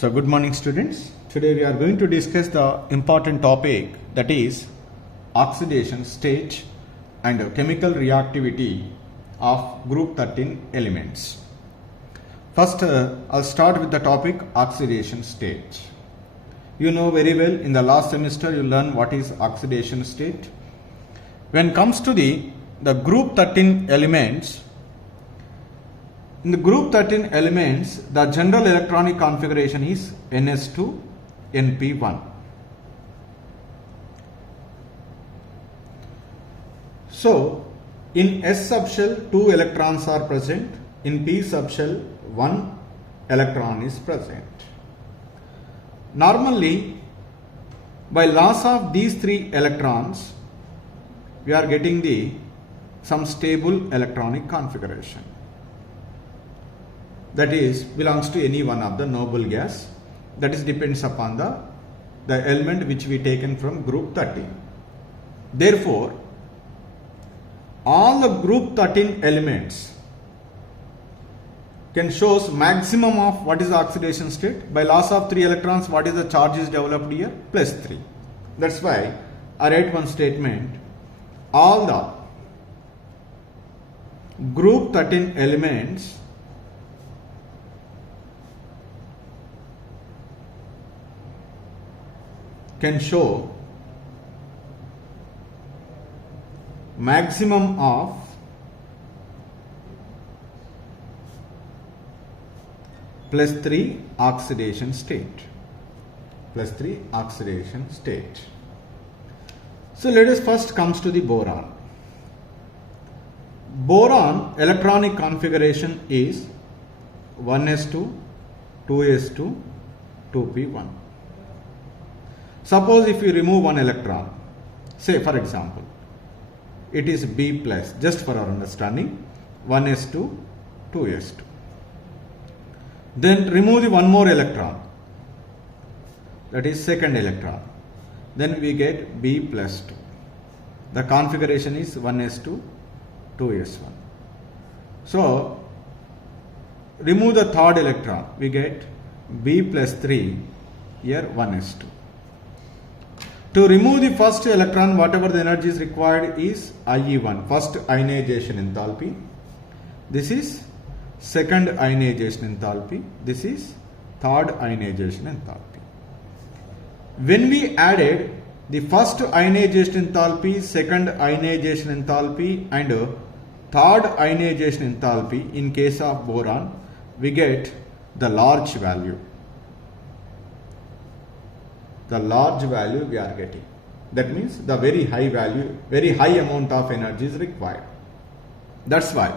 So good morning students. Today we are going to discuss the important topic, that is oxidation state and chemical reactivity of group 13 elements. First I'll start with the topic oxidation state. You know very well, in the last semester you learned what is oxidation state. When it comes to the group 13 elements, in the group 13 elements, the general electronic configuration is Ns2, Np1. So, in S subshell, 2 electrons are present. In P subshell, 1 electron is present. Normally, by loss of these 3 electrons, we are getting some stable electronic configuration. That is belongs to any one of the noble gas, that is depends upon the element which we taken from group 13. Therefore, all the group 13 elements can shows maximum of what is the oxidation state. By loss of 3 electrons, what is the charge is developed here? Plus 3. That's why I write one statement: all the group 13 elements can show maximum of plus 3 oxidation state. Plus 3 oxidation state. So let us first comes to the boron. Boron electronic configuration is 1s2, 2s2, 2p1. Suppose if you remove one electron, say for example, it is B plus, just for our understanding, 1s2, 2s2. Then remove the one more electron, that is second electron. Then we get B plus 2. The configuration is 1s2, 2s1. So, remove the third electron, we get B plus 3, here 1s2. To remove the first electron, whatever the energy is required is IE1, first ionization enthalpy. This is second ionization enthalpy. This is third ionization enthalpy. When we added the first ionization enthalpy, second ionization enthalpy and third ionization enthalpy in case of boron, we get the large value. The large value we are getting. That means the very high value, very high amount of energy is required. That's why,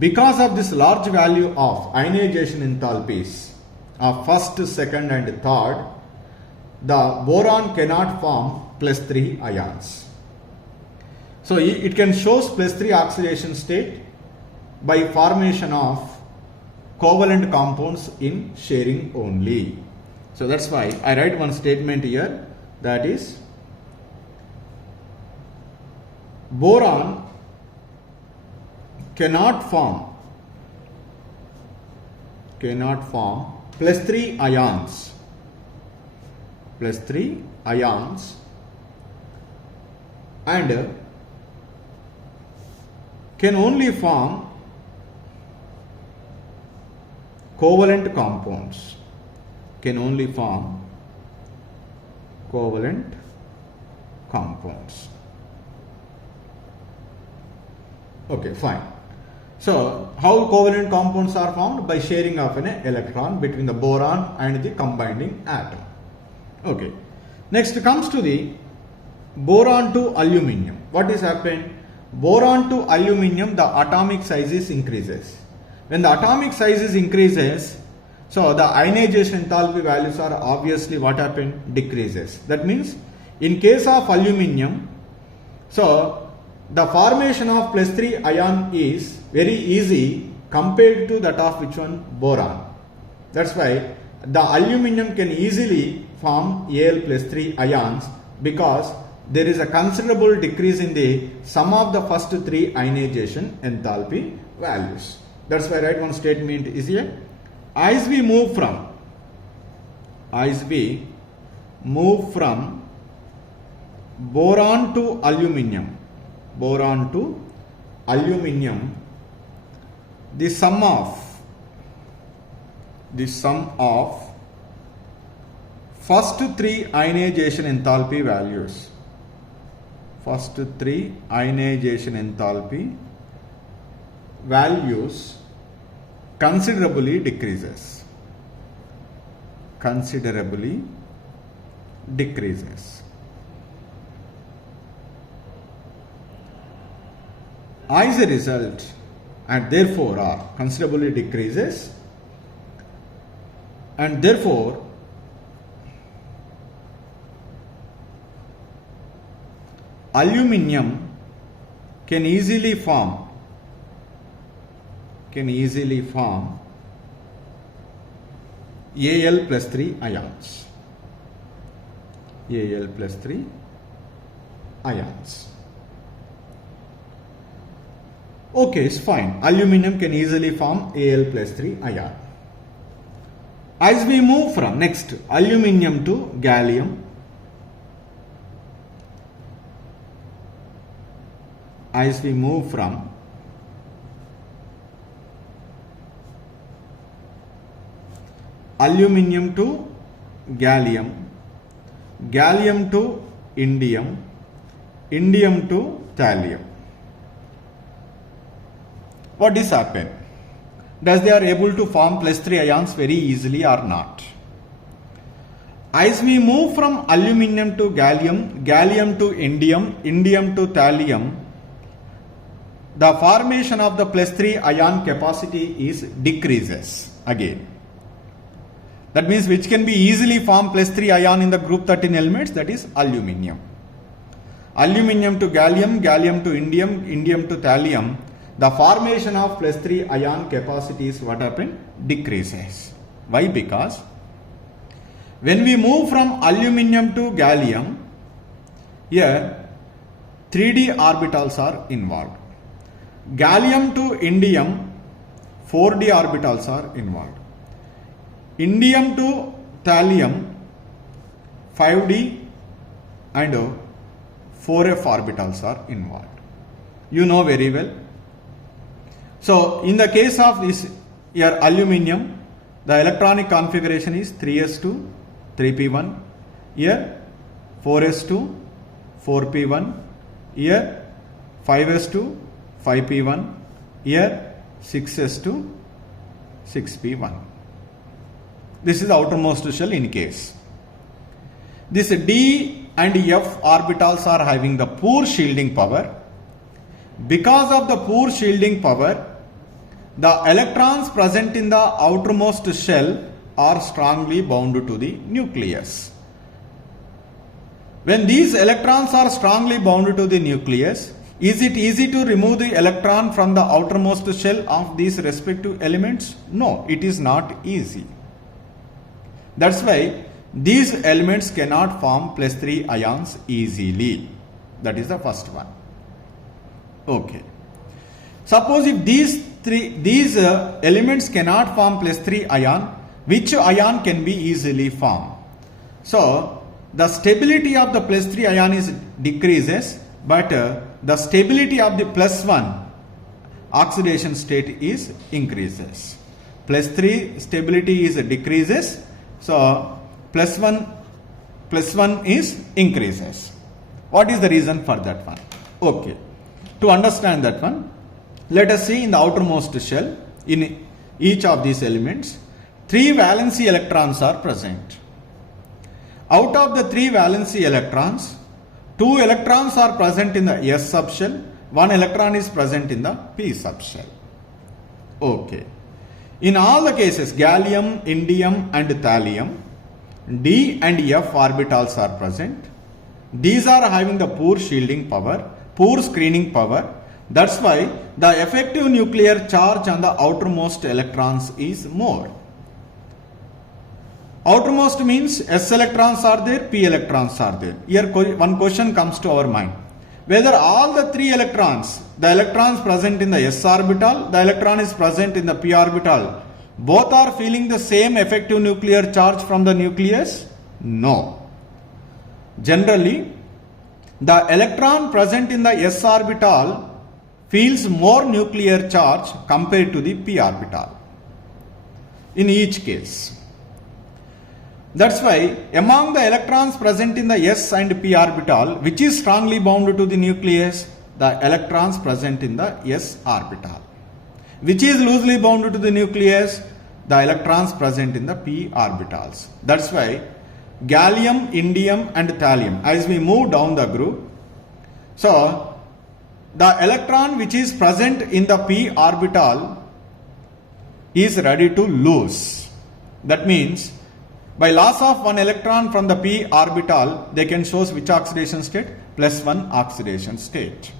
because of this large value of ionization enthalpies of first, second and third, the boron cannot form plus 3 ions. So it can show plus 3 oxidation state by formation of covalent compounds in sharing only. So that's why I write one statement here, that is boron cannot form plus 3 ions and can only form covalent compounds. Can only form covalent compounds. Okay, fine. So, how covalent compounds are formed? By sharing of an electron between the boron and the combining atom. Okay. Next comes to the boron to aluminium. What is happened? Boron to aluminium, the atomic sizes increases. When the atomic sizes increases, so the ionization enthalpy values are obviously what happened? Decreases. That means in case of aluminium, so the formation of plus 3 ion is very easy compared to that of which one? Boron. That's why the aluminium can easily form Al plus 3 ions, because there is a considerable decrease in the sum of the first 3 ionization enthalpy values. That's why I write one statement is here. As we move from as we move from boron to aluminum, the sum of first three ionization enthalpy values, considerably decreases. As a result, and therefore considerably decreases, and therefore aluminum can easily form Al plus 3 ions. Okay, it's fine. Aluminum can easily form Al plus 3 ion. As we move from next aluminum to gallium, aluminum to gallium, gallium to indium, indium to thallium. What is happened? Does they are able to form plus 3 ions very easily or not? As we move from aluminum to gallium, gallium to indium, indium to thallium, the formation of the plus 3 ion capacity is decreases again. That means which can be easily form plus 3 ion in the group 13 elements, that is aluminum. Aluminum to gallium, gallium to indium, indium to thallium, the formation of plus 3 ion capacity is what happened? Decreases. Why? Because when we move from aluminum to gallium, here 3d orbitals are involved. Gallium to indium, 4d orbitals are involved. Indium to thallium, 5d and 4f orbitals are involved. You know very well. So, in the case of this here aluminum, the electronic configuration is 3s2, 3p1, here 4s2, 4p1, here 5s2, 5p1, here 6s2, 6p1. This is the outermost shell in case. This D and F orbitals are having the poor shielding power. Because of the poor shielding power, the electrons present in the outermost shell are strongly bound to the nucleus. When these electrons are strongly bound to the nucleus, is it easy to remove the electron from the outermost shell of these respective elements? No, it is not easy. That's why these elements cannot form plus 3 ions easily. That is the first one. Okay. Suppose if these elements cannot form plus 3 ion, which ion can be easily formed? So the stability of the plus 3 ion is decreases, but the stability of the plus 1 oxidation state is increases. Plus 3 stability is decreases, so plus 1 is increases. What is the reason for that one? Okay. To understand that one, let us see in the outermost shell, in each of these elements, 3 valency electrons are present. Out of the 3 valency electrons, 2 electrons are present in the S subshell, 1 electron is present in the P subshell. Okay. In all the cases, gallium, indium and thallium, D and F orbitals are present. These are having the poor shielding power, poor screening power. That's why the effective nuclear charge on the outermost electrons is more. Outermost means S electrons are there, P electrons are there. Here one question comes to our mind. Whether all the 3 electrons, the electrons present in the S orbital, the electron is present in the P orbital, Both are feeling the same effective nuclear charge from the nucleus? No. Generally, the electron present in the s orbital feels more nuclear charge compared to the p orbital in each case. That's why among the electrons present in the s and p orbital, which is strongly bound to the nucleus? The electrons present in the s orbital. Which is loosely bound to the nucleus? The electrons present in the p orbitals. That's why gallium, indium and thallium, as we move down the group, so the electron which is present in the p orbital is ready to lose. That means by loss of one electron from the p orbital, they can show which oxidation state? +1 oxidation state.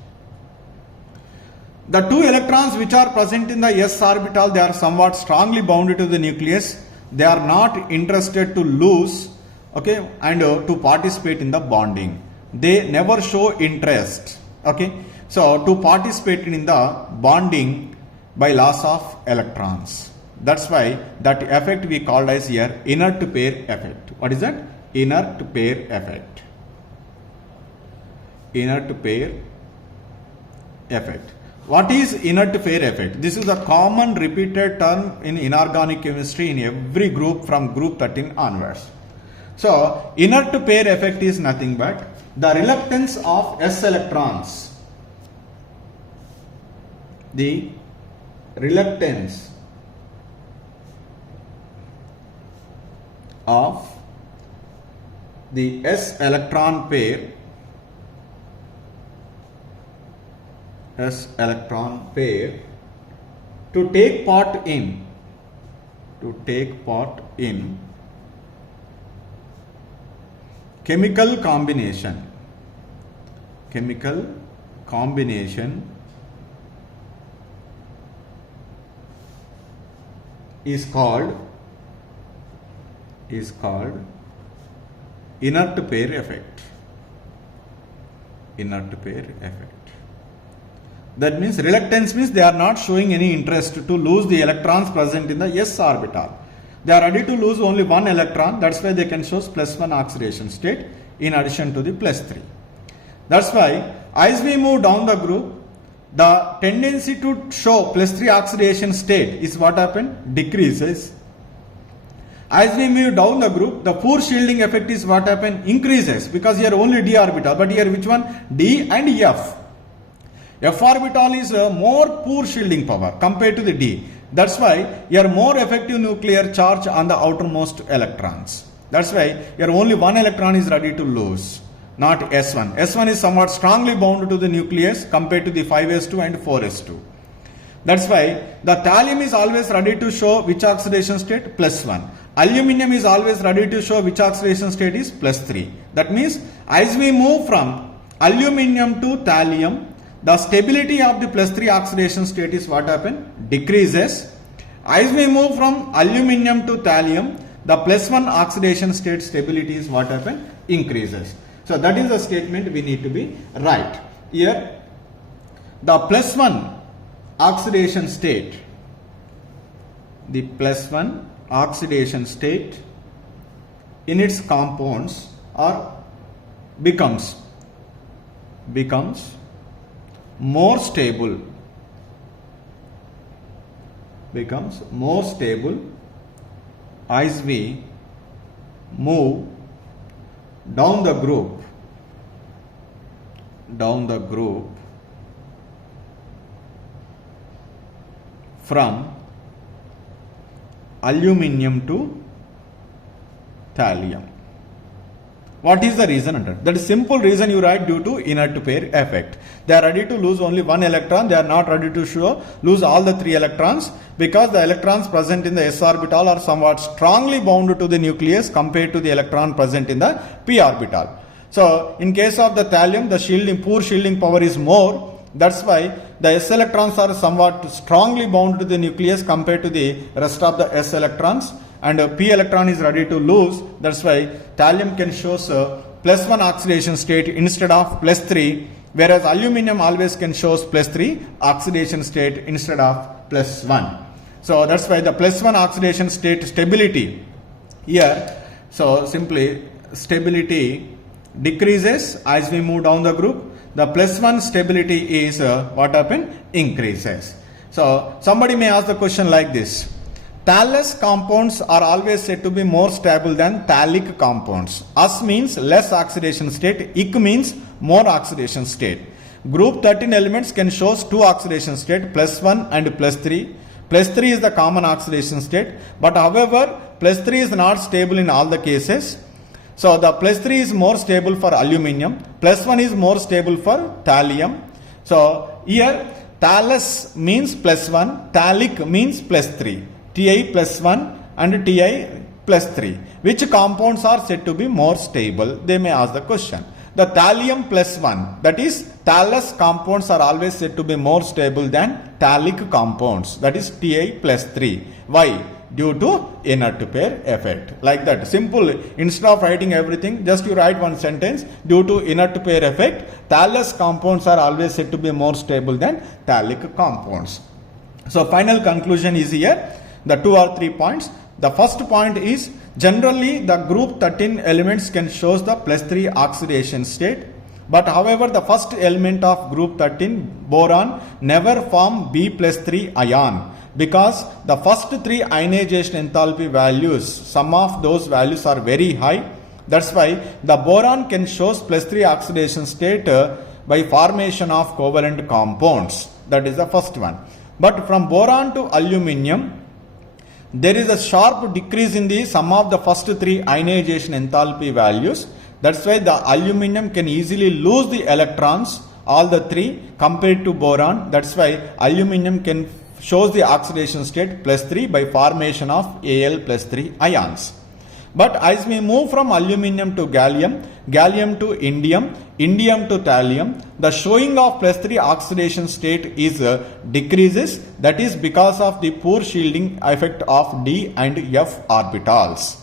The two electrons which are present in the s orbital, they are somewhat strongly bound to the nucleus. They are not interested to lose, okay, and to participate in the bonding. They never show interest, okay, so to participate in the bonding by loss of electrons. That's why that effect we called as here inert pair effect. What is that? Inert pair effect. Inert pair effect. What is inert pair effect? This is a common repeated term in inorganic chemistry in every group from group 13 onwards. So, inert pair effect is nothing but the reluctance of s electrons. The reluctance of the s electron pair to take part in chemical combination is called inert pair effect. Inert pair effect. That means reluctance means they are not showing any interest to lose the electrons present in the s orbital. They are ready to lose only one electron. That's why they can show +1 oxidation state in addition to the +3. That's why as we move down the group, the tendency to show +3 oxidation state is what happened? Decreases. As we move down the group, the poor shielding effect is what happened? Increases, because here only d orbital, but here which one? D and F. F orbital is more poor shielding power compared to the D. That's why here more effective nuclear charge on the outermost electrons. That's why here only one electron is ready to lose, not S1. S1 is somewhat strongly bound to the nucleus compared to the 5s2 and 4s2. That's why the thallium is always ready to show which oxidation state? +1. Aluminium is always ready to show which oxidation state is +3. That means as we move from aluminium to thallium, the stability of the +3 oxidation state is what happened? Decreases. As we move from aluminium to thallium, the +1 oxidation state stability is what happened? Increases. So that is the statement we need to be right. Here the +1 oxidation state, the +1 oxidation state in its compounds becomes more stable, as we move down the group from aluminium to thallium. What is the reason under? That is simple reason you write due to inert pair effect. They are ready to lose only one electron. They are not ready to lose all the 3 electrons, because the electrons present in the s orbital are somewhat strongly bound to the nucleus compared to the electron present in the p orbital. So in case of the thallium, the poor shielding power is more. That's why the s electrons are somewhat strongly bound to the nucleus compared to the rest of the s electrons, and p electron is ready to lose. That's why thallium can show +1 oxidation state instead of +3, whereas aluminium always can show +3 oxidation state instead of +1. So that's why the plus 1 oxidation state stability here, so simply stability decreases as we move down the group. The plus 1 stability is what happened? Increases. So somebody may ask the question like this. Thalous compounds are always said to be more stable than thallic compounds. Us means less oxidation state. Ic means more oxidation state. Group 13 elements can show two oxidation state, plus 1 and plus 3. Plus 3 is the common oxidation state. But however, plus 3 is not stable in all the cases. So the plus 3 is more stable for aluminium. Plus 1 is more stable for thallium. So here thalous means plus 1, thallic means plus 3. Ti plus 1 and Ti plus 3. Which compounds are said to be more stable? They may ask the question. The thallium plus 1, that is thalous compounds are always said to be more stable than thallic compounds, that is Ti plus 3. Why? Due to inert pair effect. Like that. Simple. Instead of writing everything, just you write one sentence. Due to inert pair effect, thalous compounds are always said to be more stable than thallic compounds. So final conclusion is here. The 2 or 3 points. The first point is generally the group 13 elements can show the plus 3 oxidation state. But however, the first element of group 13 boron never form B plus 3 ion, because the first 3 ionization enthalpy values, some of those values are very high. That's why the boron can show plus 3 oxidation state by formation of covalent compounds. That is the first one. But from boron to aluminium, there is a sharp decrease in the sum of the first 3 ionization enthalpy values. That's why the aluminium can easily lose the electrons, all the 3 compared to boron. That's why aluminium can shows the oxidation state plus 3 by formation of Al plus 3 ions. But as we move from aluminium to gallium, gallium to indium, indium to thallium, the showing of plus 3 oxidation state is decreases. That is because of the poor shielding effect of D and F orbitals.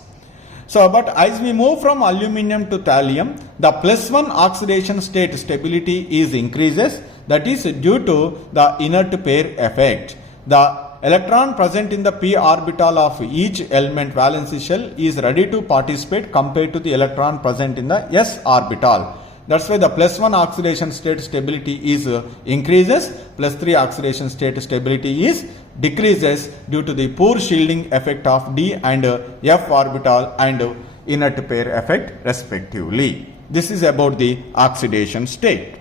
So, but as we move from aluminium to thallium, the plus 1 oxidation state stability is increases. That is due to the inert pair effect. The electron present in the p orbital of each element valency shell is ready to participate compared to the electron present in the s orbital. That's why the plus 1 oxidation state stability is increases, plus 3 oxidation state stability is decreases due to the poor shielding effect of d and f orbital and inert pair effect respectively. This is about the oxidation state.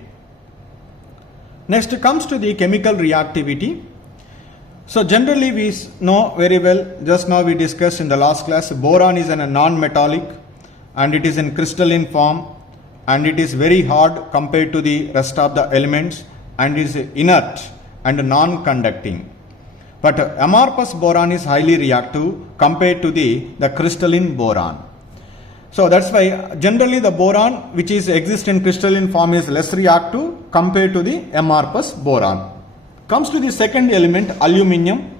Next comes to the chemical reactivity. So generally we know very well, just now we discussed in the last class, boron is a non-metallic and it is in crystalline form and it is very hard compared to the rest of the elements and is inert and non-conducting. But amorphous boron is highly reactive compared to the crystalline boron. So that's why generally the boron which is exist in crystalline form is less reactive compared to the amorphous boron. Comes to the second element, aluminium.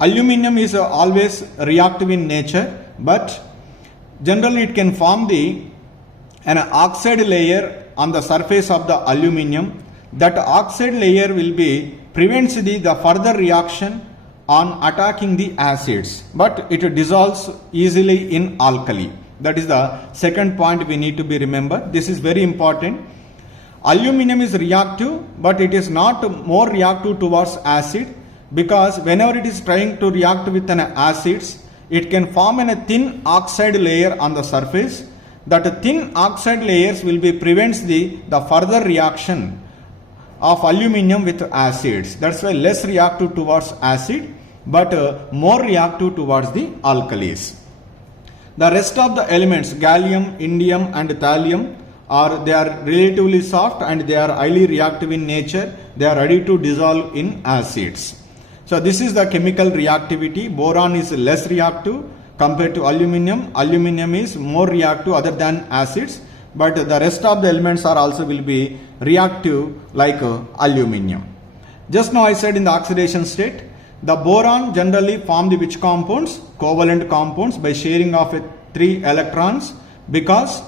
Aluminium is always reactive in nature, but generally it can form an oxide layer on the surface of the aluminium. That oxide layer will be prevents the further reaction on attacking the acids, but it dissolves easily in alkali. That is the second point we need to be remembered. This is very important. Aluminium is reactive, but it is not more reactive towards acid, because whenever it is trying to react with an acids, it can form a thin oxide layer on the surface. That thin oxide layers will be prevents the further reaction of aluminium with acids. That's why less reactive towards acid, but more reactive towards the alkalis. The rest of the elements, gallium, indium and thallium, they are relatively soft and they are highly reactive in nature. They are ready to dissolve in acids. So this is the chemical reactivity. Boron is less reactive compared to aluminium. Aluminium is more reactive other than acids, but the rest of the elements are also will be reactive like aluminium. Just now I said in the oxidation state, the boron generally form the which compounds? Covalent compounds by sharing of 3 electrons, because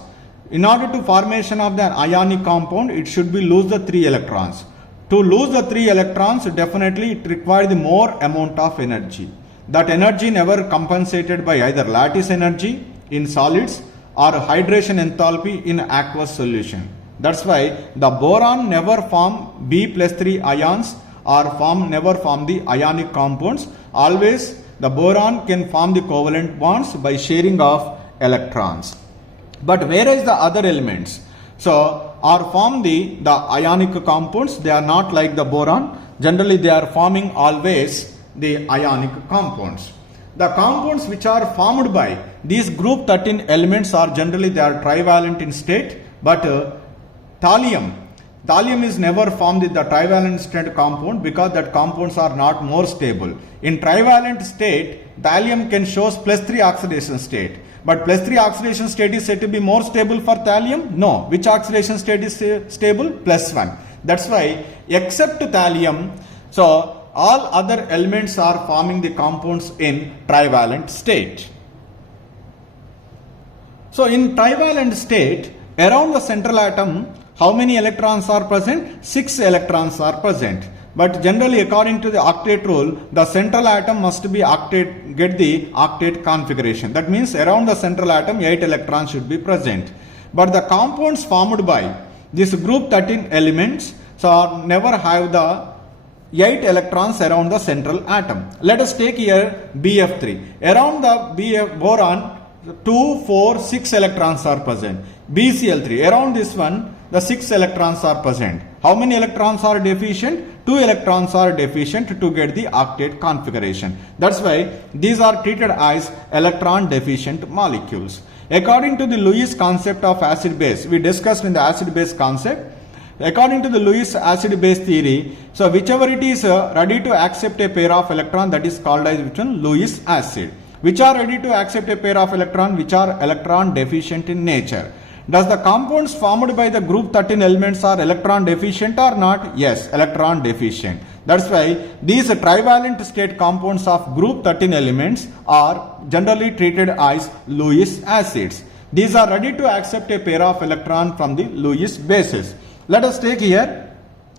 in order to formation of the ionic compound, it should be lose the 3 electrons. To lose the 3 electrons, definitely it requires more amount of energy. That energy never compensated by either lattice energy in solids or hydration enthalpy in aqueous solution. That's why the boron never form B plus 3 ions or never form the ionic compounds. Always the boron can form the covalent bonds by sharing of electrons. But whereas the other elements are form the ionic compounds, they are not like the boron. Generally they are forming always the ionic compounds. The compounds which are formed by these group 13 elements are generally they are trivalent in state, but thallium is never formed in the trivalent state compound because that compounds are not more stable. In trivalent state, thallium can show plus 3 oxidation state. But plus 3 oxidation state is said to be more stable for thallium? No. Which oxidation state is stable? Plus 1. That's why except thallium, all other elements are forming the compounds in trivalent state. So in trivalent state, around the central atom, how many electrons are present? 6 electrons are present. But generally according to the octet rule, the central atom must be get the octet configuration. That means around the central atom 8 electrons should be present. But the compounds formed by this group 13 elements never have the 8 electrons around the central atom. Let us take here BF3. Around the boron 2, 4, 6 electrons are present. BCl3. Around this one the 6 electrons are present. How many electrons are deficient? 2 electrons are deficient to get the octet configuration. That's why these are treated as electron deficient molecules. According to the Lewis concept of acid base, we discussed in the acid base concept. According to the Lewis acid base theory, whichever it is ready to accept a pair of electron, that is called as which one? Lewis acid. Which are ready to accept a pair of electron, which are electron deficient in nature. Does the compounds formed by the group 13 elements are electron deficient or not? Yes, electron deficient. That's why these trivalent state compounds of group 13 elements are generally treated as Lewis acids. These are ready to accept a pair of electron from the Lewis bases. Let us take here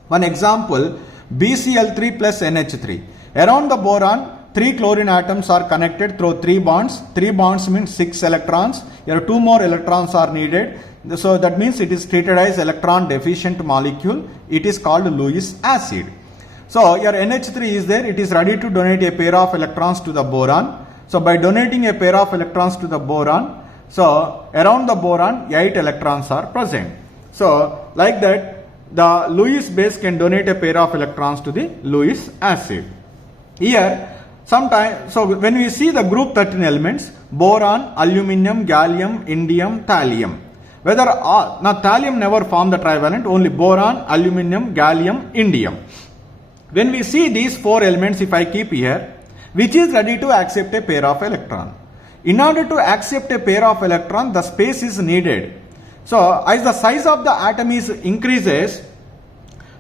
one example, BCl3 plus NH3. Around the boron, 3 chlorine atoms are connected through 3 bonds. 3 bonds means 6 electrons. Here 2 more electrons are needed. So that means it is treated as electron deficient molecule. It is called Lewis acid. So here NH3 is there. It is ready to donate a pair of electrons to the boron. So by donating a pair of electrons to the boron, around the boron 8 electrons are present. So like that, the Lewis base can donate a pair of electrons to the Lewis acid. Here sometimes, when we see the group 13 elements, boron, aluminum, gallium, indium, thallium. Whether now thallium never form the trivalent, only boron, aluminum, gallium, indium. When we see these 4 elements, if I keep here, which is ready to accept a pair of electron. In order to accept a pair of electron, the space is needed. So as the size of the atom is increases,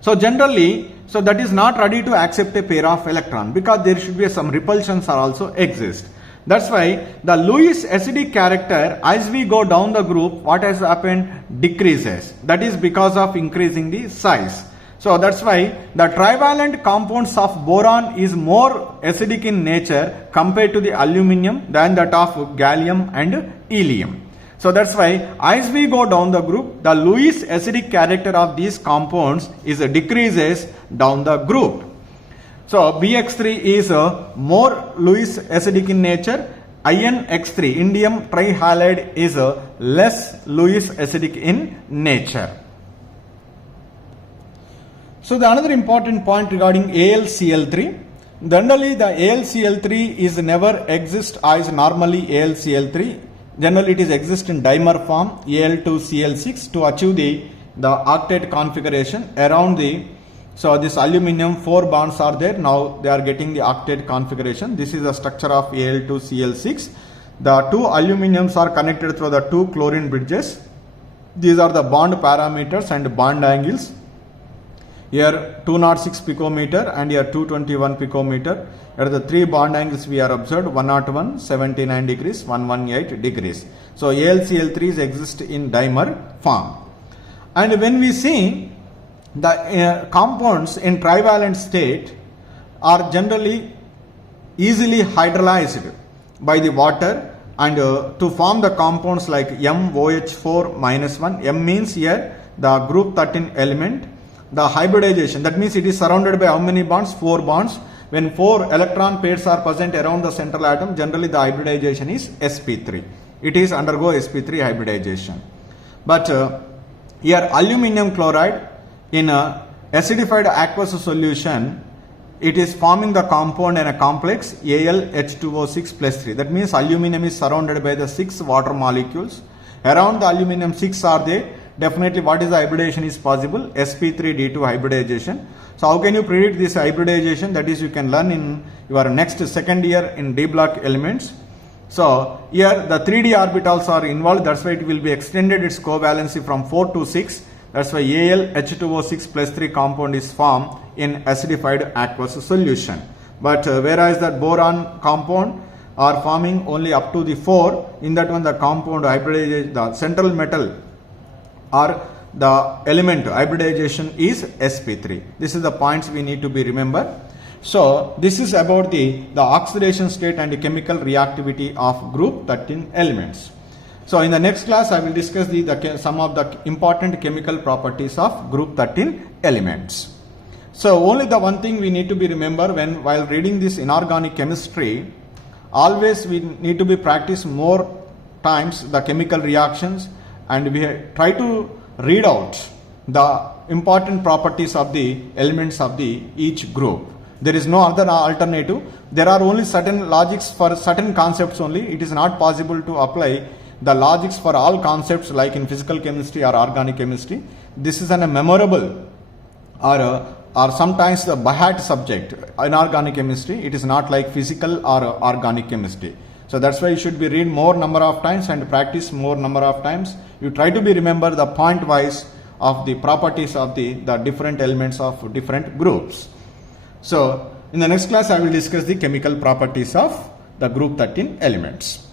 generally, that is not ready to accept a pair of electron because there should be some repulsions are also exist. That's why the Lewis acidic character, as we go down the group, what has happened? Decreases. That is because of increasing the size. So that's why the trivalent compounds of boron is more acidic in nature compared to the aluminum than that of gallium and helium. So that's why as we go down the group, the Lewis acidic character of these compounds is decreases down the group. So BX3 is more Lewis acidic in nature. INX3, indium trihalide, is less Lewis acidic in nature. So the another important point regarding AlCl3. Generally the AlCl3 is never exist as normally AlCl3. Generally it is exist in dimer form Al2Cl6 to achieve the octet configuration around this aluminum 4 bonds are there. Now they are getting the octet configuration. This is the structure of Al2Cl6. The 2 aluminiums are connected through the 2 chlorine bridges. These are the bond parameters and bond angles. Here 206 picometer and here 221 picometer. Here are the 3 bond angles we are observed, 101, 79 degrees, 118 degrees. So AlCl3 exist in dimer form. And when we see the compounds in trivalent state are generally easily hydrolyzed by the water, and to form the compounds like MOH4 minus 1. M means here the group 13 element. The hybridization, that means it is surrounded by how many bonds? 4 bonds. When 4 electron pairs are present around the central atom, generally the hybridization is sp3. It is undergo sp3 hybridization. But here aluminum chloride in a acidified aqueous solution, it is forming the compound in a complex AlH2O6 plus 3. That means aluminum is surrounded by the 6 water molecules. Around the aluminum 6 are there. Definitely what is the hybridization is possible? sp3d2 hybridization. So how can you predict this hybridization? That is, you can learn in your next second year in D block elements. So here the 3d orbitals are involved. That's why it will be extended its covalency from 4 to 6. That's why AlH2O6 plus 3 compound is formed in acidified aqueous solution. But whereas that boron compound are forming only up to the 4, in that one the compound hybridization, the central metal or the element hybridization is sp3. This is the points we need to be remember. So this is about the oxidation state and the chemical reactivity of group 13 elements. So in the next class I will discuss some of the important chemical properties of group 13 elements. So only the one thing we need to be remember while reading this inorganic chemistry, always we need to be practice more times the chemical reactions, and we try to read out the important properties of the elements of each group. There is no other alternative. There are only certain logics for certain concepts only. It is not possible to apply the logics for all concepts like in physical chemistry or organic chemistry. This is a memorable or sometimes the by heart subject in organic chemistry. It is not like physical or organic chemistry. So that's why you should be read more number of times and practice more number of times. You try to be remember the point wise of the properties of the different elements of different groups. So in the next class I will discuss the chemical properties of the group 13 elements.